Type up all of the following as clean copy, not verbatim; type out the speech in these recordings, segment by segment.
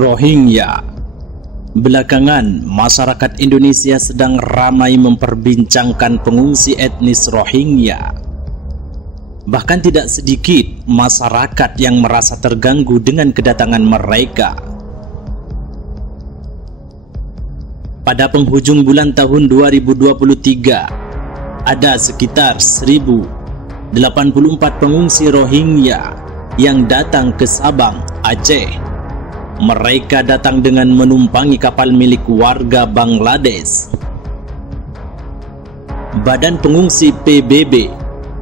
Rohingya. Belakangan, masyarakat Indonesia sedang ramai memperbincangkan pengungsi etnis Rohingya. Bahkan tidak sedikit masyarakat yang merasa terganggu dengan kedatangan mereka. Pada penghujung bulan tahun 2023, ada sekitar 1084 pengungsi Rohingya yang datang ke Sabang, Aceh. Mereka datang dengan menumpangi kapal milik warga Bangladesh. Badan Pengungsi PBB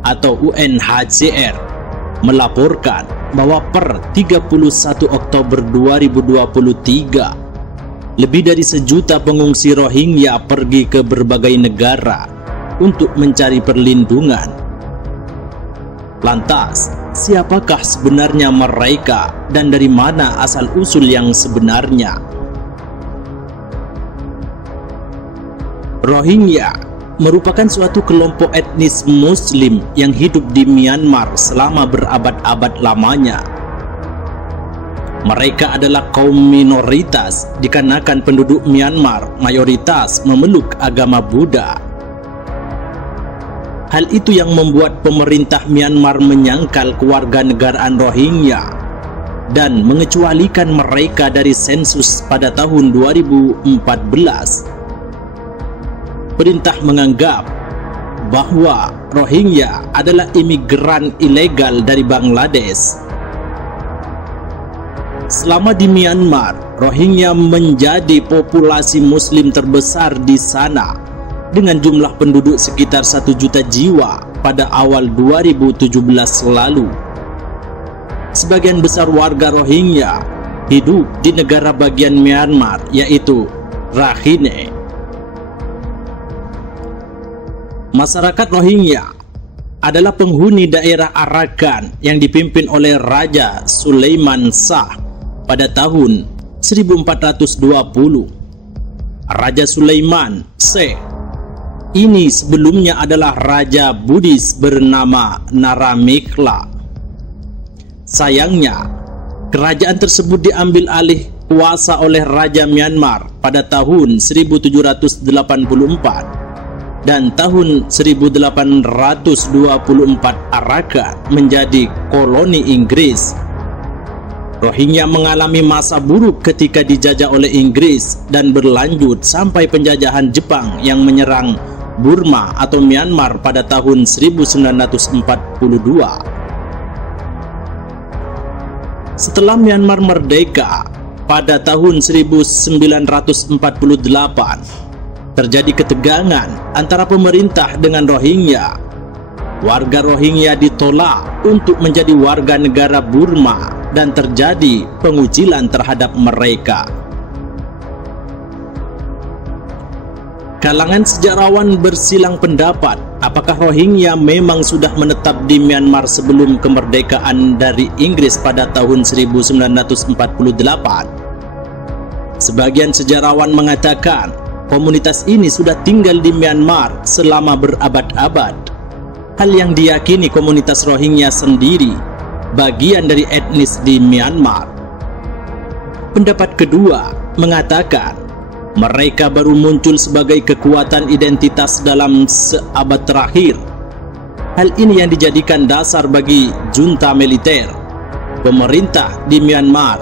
atau UNHCR melaporkan bahwa per 31 Oktober 2023, lebih dari 1 juta pengungsi Rohingya pergi ke berbagai negara untuk mencari perlindungan. Lantas, siapakah sebenarnya mereka dan dari mana asal-usul yang sebenarnya? Rohingya merupakan suatu kelompok etnis Muslim yang hidup di Myanmar selama berabad-abad lamanya. Mereka adalah kaum minoritas dikarenakan penduduk Myanmar mayoritas memeluk agama Buddha. Hal itu yang membuat pemerintah Myanmar menyangkal kewarganegaraan Rohingya dan mengecualikan mereka dari sensus pada tahun 2014. Perintah menganggap bahwa Rohingya adalah imigran ilegal dari Bangladesh. Selama di Myanmar, Rohingya menjadi populasi Muslim terbesar di sana dengan jumlah penduduk sekitar 1 juta jiwa pada awal 2017 lalu. Sebagian besar warga Rohingya hidup di negara bagian Myanmar, yaitu Rakhine. Masyarakat Rohingya adalah penghuni daerah Arakan yang dipimpin oleh Raja Sulaiman Shah pada tahun 1420. Raja Sulaiman Shah ini sebelumnya adalah Raja Buddhis bernama Naramekla. Sayangnya, kerajaan tersebut diambil alih kuasa oleh Raja Myanmar pada tahun 1784 dan tahun 1824 Arakan menjadi koloni Inggris. Rohingya mengalami masa buruk ketika dijajah oleh Inggris dan berlanjut sampai penjajahan Jepang yang menyerang Burma atau Myanmar pada tahun 1942. Setelah Myanmar merdeka pada tahun 1948, terjadi ketegangan antara pemerintah dengan Rohingya. Warga Rohingya ditolak untuk menjadi warga negara Burma dan terjadi pengucilan terhadap mereka. Kalangan sejarawan bersilang pendapat apakah Rohingya memang sudah menetap di Myanmar sebelum kemerdekaan dari Inggris pada tahun 1948. Sebagian sejarawan mengatakan komunitas ini sudah tinggal di Myanmar selama berabad-abad. Hal yang diyakini komunitas Rohingya sendiri bagian dari etnis di Myanmar. Pendapat kedua mengatakan mereka baru muncul sebagai kekuatan identitas dalam seabad terakhir. Hal ini yang dijadikan dasar bagi junta militer. Pemerintah di Myanmar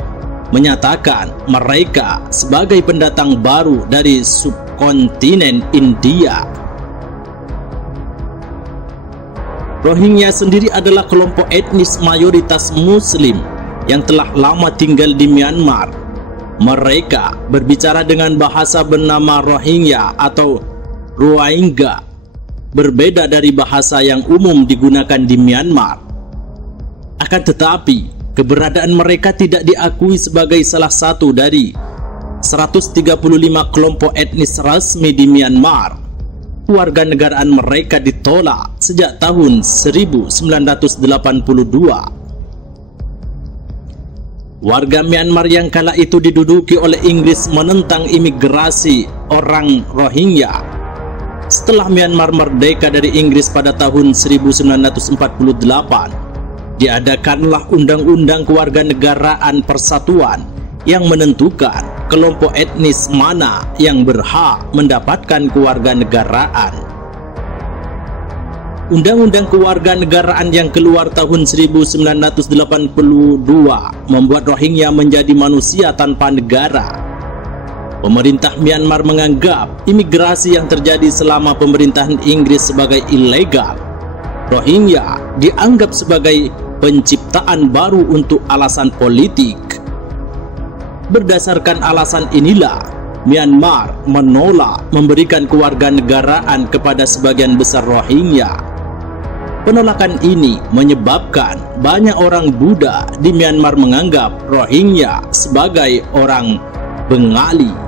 menyatakan mereka sebagai pendatang baru dari subkontinen India. Rohingya sendiri adalah kelompok etnis mayoritas Muslim yang telah lama tinggal di Myanmar. Mereka berbicara dengan bahasa bernama Rohingya atau Rohingya, berbeda dari bahasa yang umum digunakan di Myanmar. Akan tetapi, keberadaan mereka tidak diakui sebagai salah satu dari 135 kelompok etnis resmi di Myanmar. Kewarganegaraan mereka ditolak sejak tahun 1982. Warga Myanmar yang kala itu diduduki oleh Inggris menentang imigrasi orang Rohingya. Setelah Myanmar merdeka dari Inggris pada tahun 1948, diadakanlah Undang-Undang Kewarganegaraan Persatuan yang menentukan kelompok etnis mana yang berhak mendapatkan kewarganegaraan. Undang-undang kewarganegaraan yang keluar tahun 1982 membuat Rohingya menjadi manusia tanpa negara. Pemerintah Myanmar menganggap imigrasi yang terjadi selama pemerintahan Inggris sebagai ilegal. Rohingya dianggap sebagai penciptaan baru untuk alasan politik. Berdasarkan alasan inilah, Myanmar menolak memberikan kewarganegaraan kepada sebagian besar Rohingya. Penolakan ini menyebabkan banyak orang Buddha di Myanmar menganggap Rohingya sebagai orang Bengali.